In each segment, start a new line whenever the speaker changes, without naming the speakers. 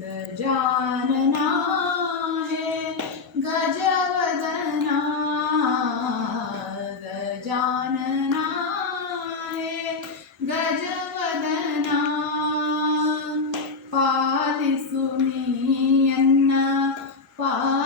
गजानना है गजवदना गजानना है गजवदना। पालिसु नीयन्न पा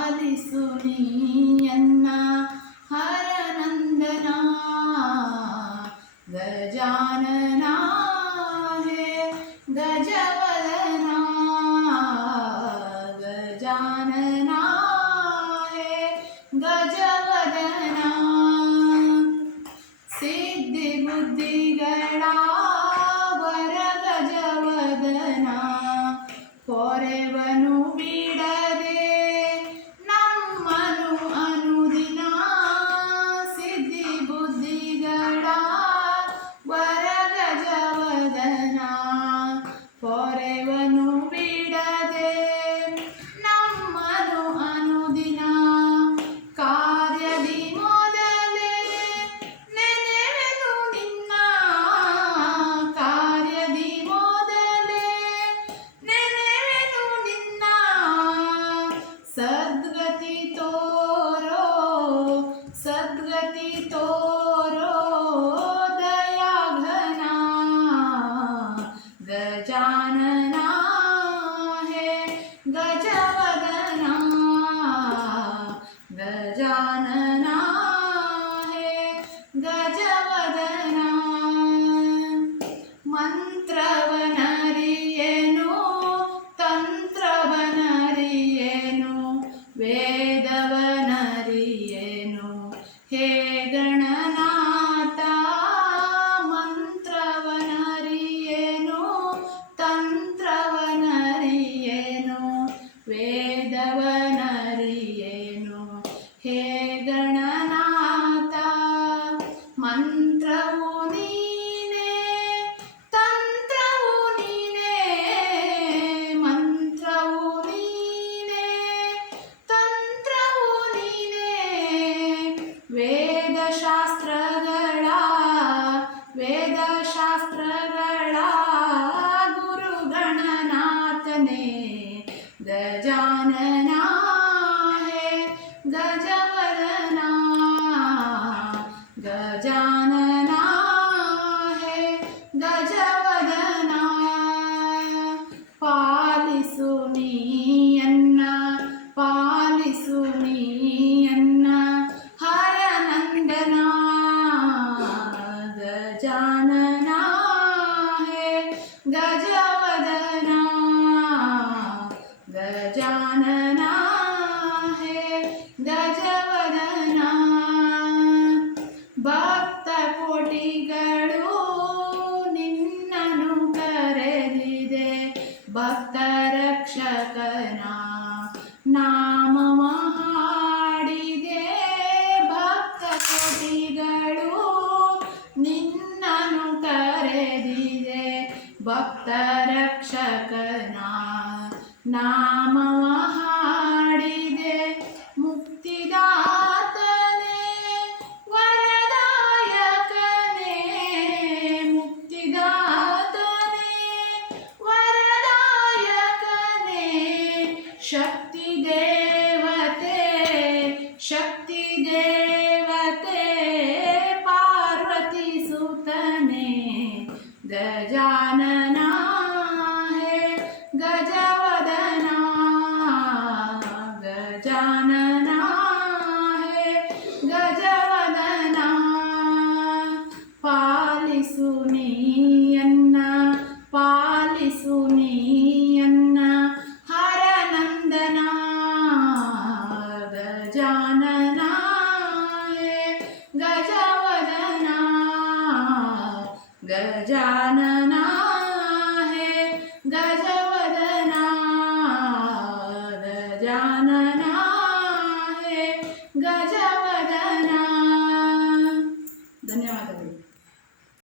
forever. सद्गति तोरो सद्गती तोरो दया घना गजा தேவனரே ಗಜಾನನ ಹೇ ಗಜವದನ ಪಾಲಿಸು ನೀಯನ್ನ ಪಾಲಿಸು ನೀಯನ್ನ ಹರನಂದನ ಗಜಾನನ ಭಕ್ತರಕ್ಷಕನ ನಾಮ ಹಾಡಿದೆ ಭಕ್ತ ಕೋಟಿಗಳು ನಿನ್ನನು ಕರೆದಿದೆ ಭಕ್ತರಕ್ಷಕನ ನಾಮ गजानना है गजवदना गजानना है गजवदना। पालिसुनीयन्न हर नंदना गजानना है गजवदना। गजानना हे गजवदना गजानना।